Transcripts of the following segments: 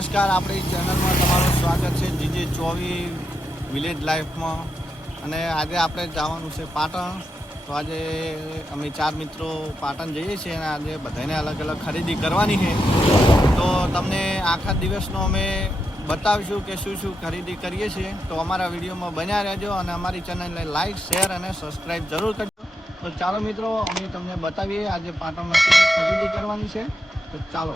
નમસ્કાર, આપણી ચેનલમાં તમારું સ્વાગત છે જીજે ચોવી વિલેજ લાઈફમાં. અને આજે આપણે જવાનું છે પાટણ. તો આજે અમે ચાર મિત્રો પાટણ જઈએ છીએ અને આજે બધાને અલગ અલગ ખરીદી કરવાની છે. તો તમને આખા દિવસનો અમે બતાવીશું કે શું શું ખરીદી કરીએ છીએ. તો અમારા વિડીયોમાં બન્યા રહેજો અને અમારી ચેનલને લાઈક, શેર અને સબસ્ક્રાઈબ જરૂર કરજો. તો ચાલો મિત્રો, અમે તમને બતાવીએ આજે પાટણમાં ખરીદી કરવાની છે. તો ચાલો.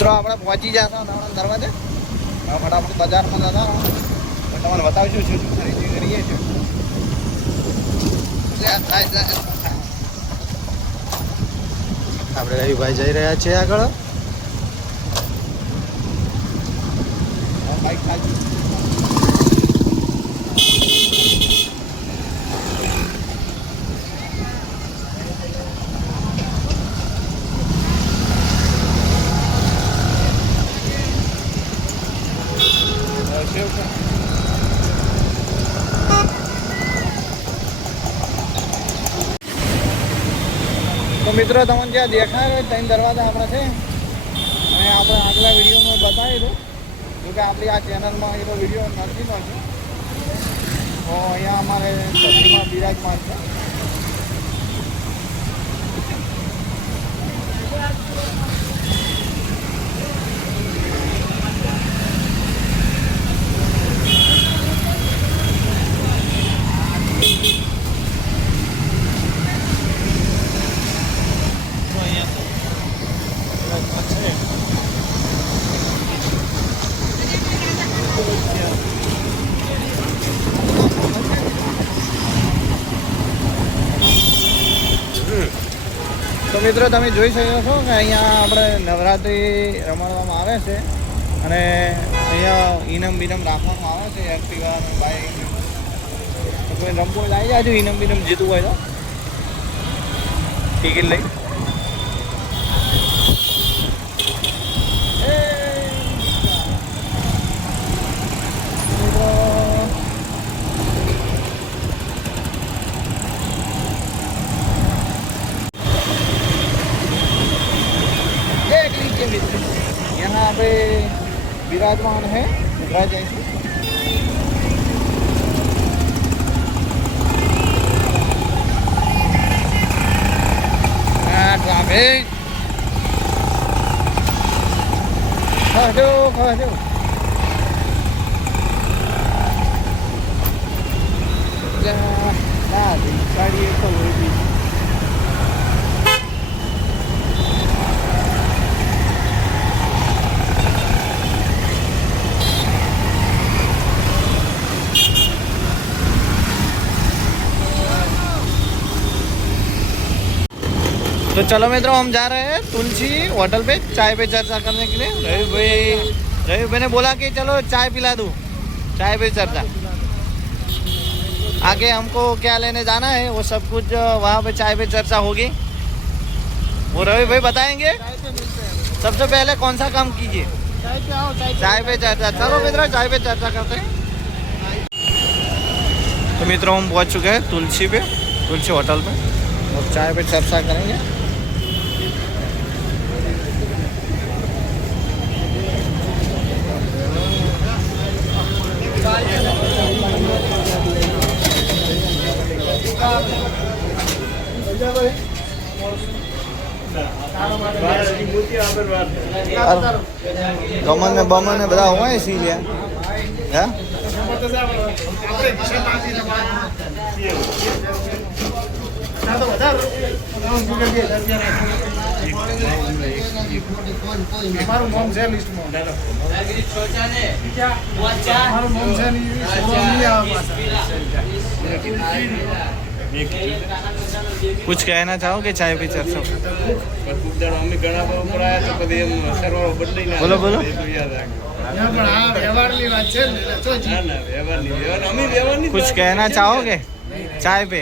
મિત્રો, આપણે પહોંચી જશો દરવાજે ફટાફટ બજારમાં જતા તમને બતાવીશું શું શું ખરીદી કરીએ છીએ. આપણે રવિભાઈ જઈ રહ્યા છીએ આગળ બાઈક ચાલતી. હવે સેવ છે. તો મિત્રો, તમને જ્યાં દેખાય ત્રણ દરવાજા આપણે છે. અને આપણે આગલા વિડીયોમાં બતાવી દઉં જો કે આપણી આ ચેનલમાં એનો વીડિયો નથી નો તો અહીંયા અમારે સભીમાં બિરાજમાન છે તો અહીંયા બિરાજમાન છે તો મિત્રો, તમે જોઈ શકો છો કે અહીંયા આપણે નવરાત્રિ રમાડવામાં આવે છે અને અહીંયા ઇનમ બિનમ રાખવામાં આવે છે, એક્ટિવા અને બાઇક કોઈ રમવું આવી જાજો ઇનમ બિનામ જીતવું હોય તો? ટિકિટ લઈ? विराजमान है मुद्रा जैसी हाँ, ट्रैफिक खजो खजो ના चलो मित्रों, हम जा रहे हैं तुलसी होटल पे चाय पे चर्चा करने के लिए। रवि भाई रवि भाई ने बोला कि चलो चाय पिला दूँ। चाय पे चर्चा। आगे हमको क्या लेने जाना है, वो सब कुछ वहाँ पे चाय पे चर्चा होगी। वो रवि भाई बताएँगे। सबसे पहले कौन सा काम कीजिए? चाय पे चर्चा। चलो मित्रों, चाय पे चर्चा करते हैं। तो मित्रों, हम पहुँच चुके हैं तुलसी पे, तुलसी होटल पे। और चाय पे चर्चा करेंगे। ગમન ને બમન ને બધા હોય સી લ્યા હે? અમારું નામ છે લિસ્ટમાં અમારું નામ છે ને એ સોળો નહીં આવે પાછા. कुछ कहना चाहोगे चाय पे चर्चा અમે ઘણા બધા ઉપર આવ્યા તો કદી એમ સરવાળો બદલી ના બોલો, બોલો. એટલું યાદ રાખજો. ના, પણ આ વ્યવહારની વાત છે ને એટલે જો જી. ના ના વ્યવહારની વ્યવહાર અમે વ્યવહારની જ कुछ વાત कहना કરીએ. चाहोगे चाय पे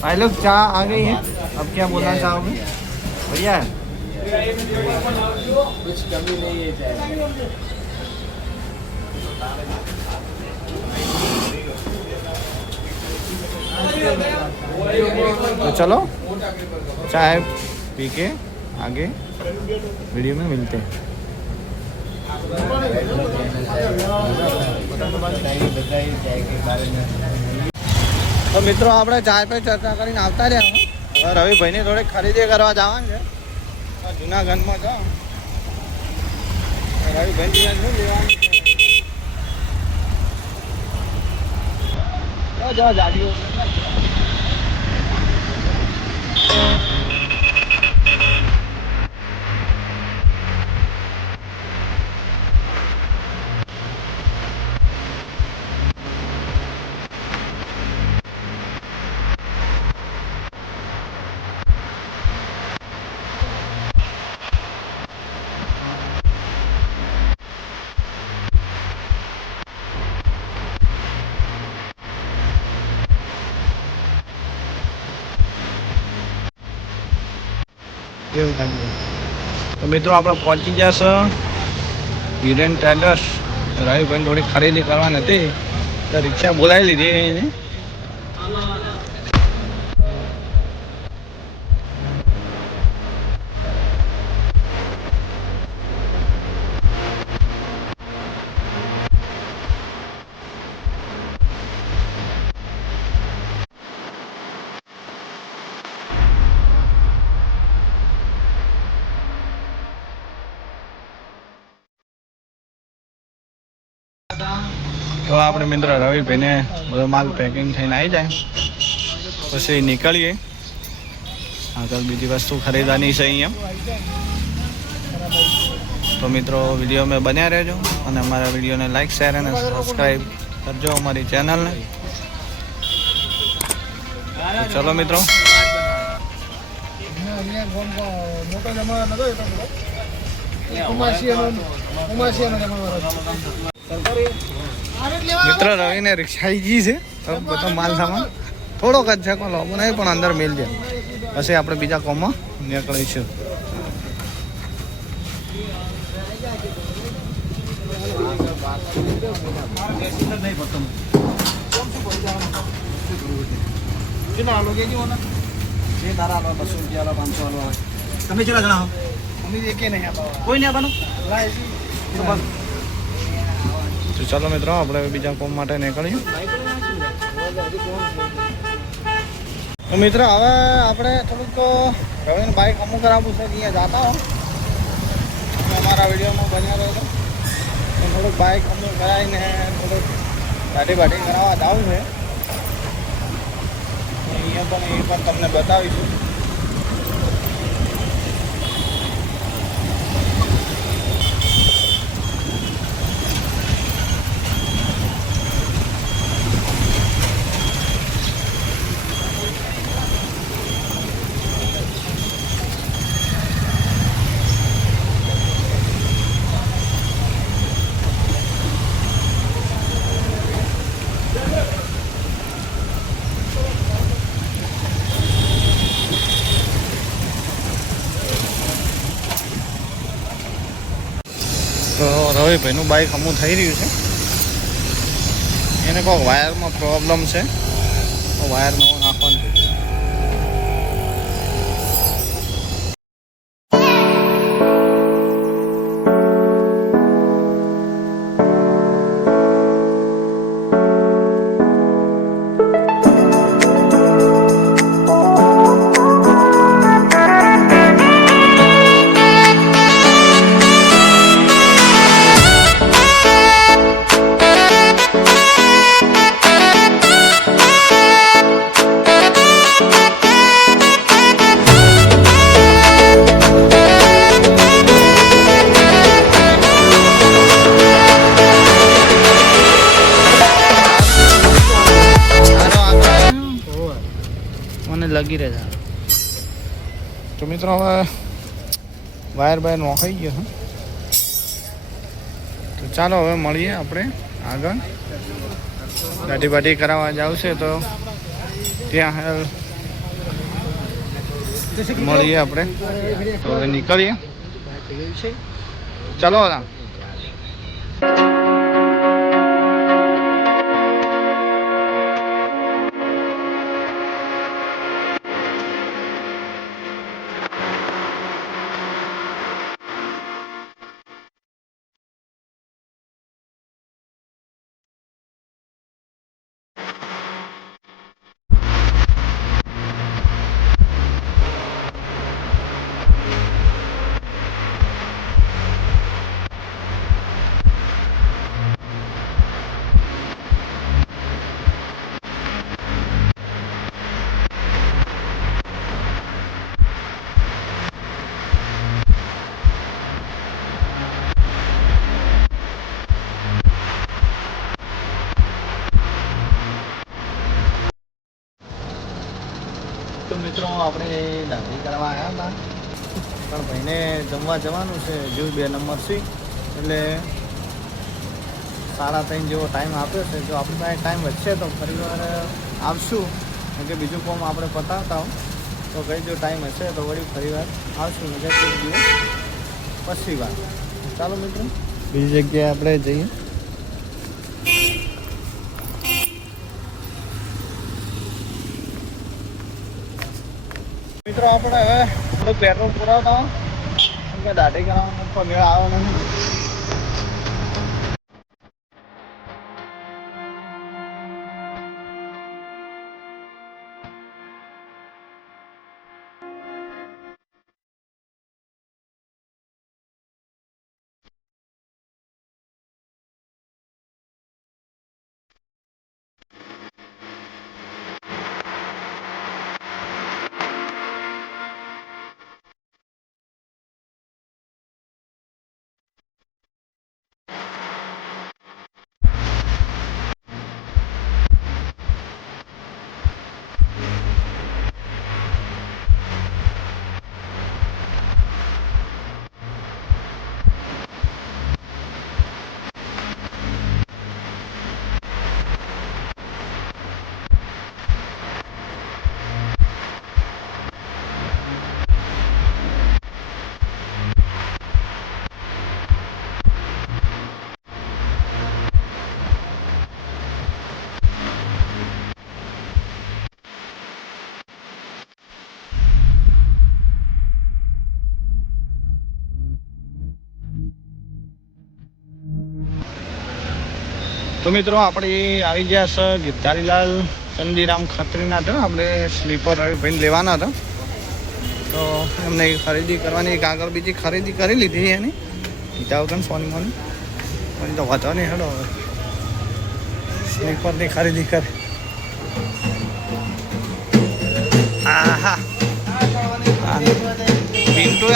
भाई लोग चाय आ गई है अब क्या बोलना चाहोगे बढ़िया है तो चलो चाय पी के आगे वीडियो में मिलते हैं તો મિત્રો આપણે ચાય પે ચર્ચા કરીને આવતા રહ્યા હવે રવિભાઈની થોડી ખરીદી કરવા જવાનું છે તો જુનાગઢમાં જાઓ રવિભાઈ શું લેવાનું જો જાડીઓ એવું થાય તો મિત્રો, આપણે પહોંચી જશે. હિરેન ટેલર્સ રવિભાઈ થોડી ખરીદી કરવાની હતી. તો રિક્ષા બોલાવી લીધી એને. તો આપણે મિત્ર રવિભાઈને બધો માલ પેકિંગ થઈને આવી જાય પછી નીકળીએ આગળ બીજી વસ્તુ ખરીદવાની છે અહીંયા તો મિત્રો વીડિયો મેં બન્યા રહેજો અને અમારા વિડીયોને લાઈક શેર અને સબસ્ક્રાઈબ કરજો અમારી ચેનલને ચલો મિત્રો મોટો જમાવાનો નતો. ઉમાસિયાનો ઉમાસિયાનો. મિત્ર રવિને રિક્ષા આવી ગઈ છે. તો બધો માલ સામાન થોડોક જ છે કોલો લોબો નહીં પણ અંદર મેલ છે પછી આપણે બીજા કોમમાં નીકળીશું કેટલા આલો કે જીવો ને? તમે કેટલા જણા હો? અમે એકે નહીં આપવા. કોઈ નહીં આવવાનું લાય. તો ચાલો મિત્રો, આપણે બીજા કોમ માટે નીકળીએ. તો મિત્રો, હવે આપણે થોડુંક રવિને બાઇક અમુક કરાવવું છે અહીંયા જાતા હો અમારા વિડીયોમાં બન્યા રહ્યો તો થોડુંક બાઇક અમુક કરાવીને થોડુંક ગાડી બાટી કરાવવા જવું છે. અહીંયા પણ એ પણ તમને બતાવીશું. રવિભાઈનું બાઇક અમું થઈ રહ્યું છે. એને કોઈક વાયરમાં પ્રોબ્લેમ છે. વાયર નવો મિત્રો હવે વાયર બાયર નોખાઈ ગયો તો ચાલો હવે મળીએ આપણે આગળ. દાઢી બાઢી કરાવવા જાવ છે તો ત્યાં મળીએ આપણે. તો હવે નીકળીએ. ચાલો આપણે દાઢી કરવા આવ્યા હતા. પણ ભાઈને જમવા જવાનું છે, જીવ બે નંબર સી એટલે સાડા ત્રણ જેવો ટાઈમ આપ્યો છે. જો આપણી પાસે ટાઈમ વધશે તો ફરીવાર આવશું. કેમ કે બીજું કોમ આપણે પતાવતા હોઉં. તો કઈ જો ટાઈમ હશે તો વળી ફરીવાર આવશું. મજા પછી વાર ચાલો મિત્રો. બીજી જગ્યાએ આપણે જઈએ. આપણે હવે પેટ્રોલ પુરાવતા દાઢી કરાવવાનો મેળ આવે તો મિત્રો, આપણે આવી ગયા સર ગિરધારીલાલ ચંદીરામ ખત્રીના હતા આપણે સ્લીપર ભાઈ લેવાના હતા. તો એમને ખરીદી કરવાની, એક આગળ બીજી ખરીદી કરી લીધી એની. ઈટા વગર સોની મોની મને તો વાંધો નહીં, હેડો હવે. સ્લીપરની ખરીદી કરી. હા પિન્ટુ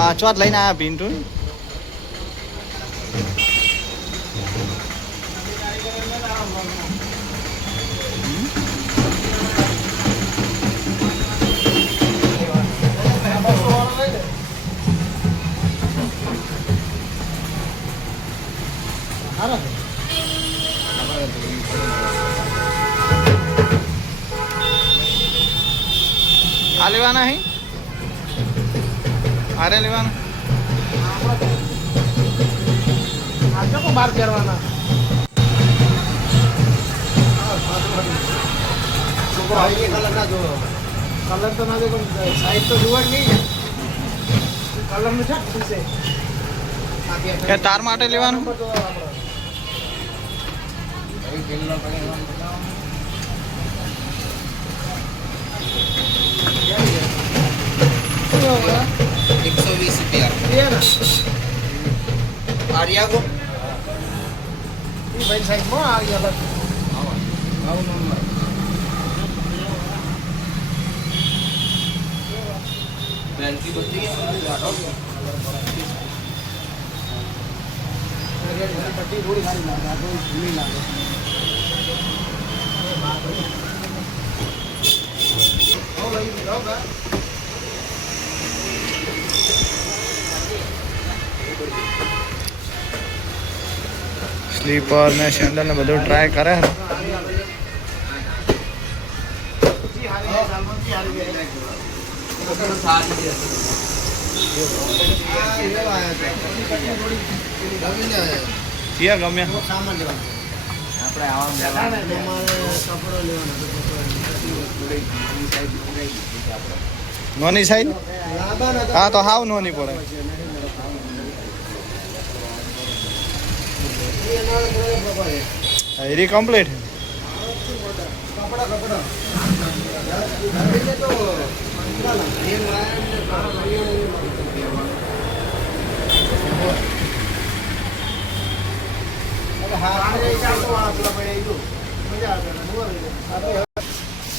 આ ચોટ લઈને આ પિન્ટુ આ લેવાના હે? આરે લેવાના. આ ચોખ્ખો બહાર પહેરવાના કલર તો ના દેખો સાઈઝ તો જોવા જ નહીં કલરનું છે તાર માટે લેવાનું? નંબર જોવા આપણો શું લેવા બોલા? એકસો વીસ રૂપિયા એ ને આર્યાગો એ ભાઈ સાઈઝમાં આવી અલગ બેનથી બધી પટ્ટી થોડી સારી લાગે આ થોડી જૂની લાગે હો લઈ લીધો કા સ્લીપર ને સેન્ડલ ને બધું ટ્રાય કરે. ક્યાં ગમ્યા નોની સાઈડ હા તો હાવ નોની પડે. એરી કમ્પ્લીટ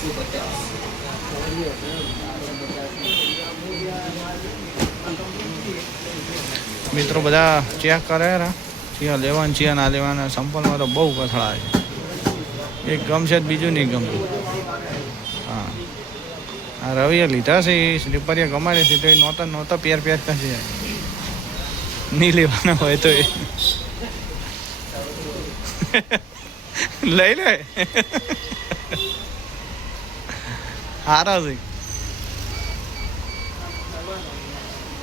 સ્લીપર એમ મિત્રો બધા ચેક કરે ચિયા લેવાનું, ચિયા ના લેવાના સંપલમાં તો બહુ કથળા છે. એક ગમશે જ બીજું નહીં ગમતું. હા. આ રવિએ લીધા છે, એ સ્લીપરિયા ગમાડે છે, તો એ નહોતા નહોતા પેર પેર કરશે નહીં લેવાના હોય તો એ. લઈ લે. હારા છે.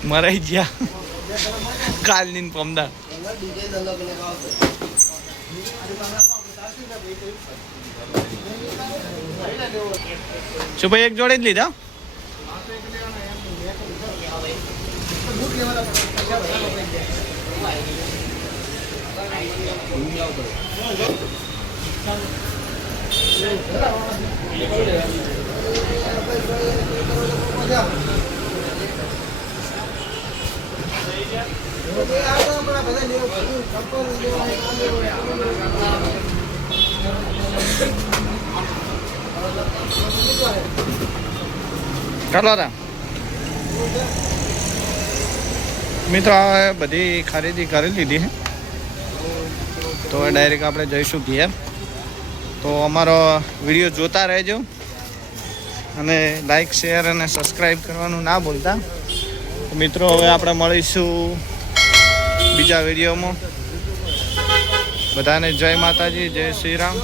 મરાઈ ગયા. કાલની ને પમદા શું ભાઈ એક જોડે જ લીધા? ચાલો તા મિત્રો બધી ખરીદી કરી લીધી છે તો ડાયરેક્ટ આપણે જઈશું ઘેર. તો અમારો વીડિયો જોતા રહેજો અને લાઈક શેર અને સબસ્ક્રાઈબ કરવાનું ના ભૂલતા. મિત્રો હવે આપણે મળીશું બીજા વિડીયોમાં. બધાને જય માતાજી જય શ્રી રામ.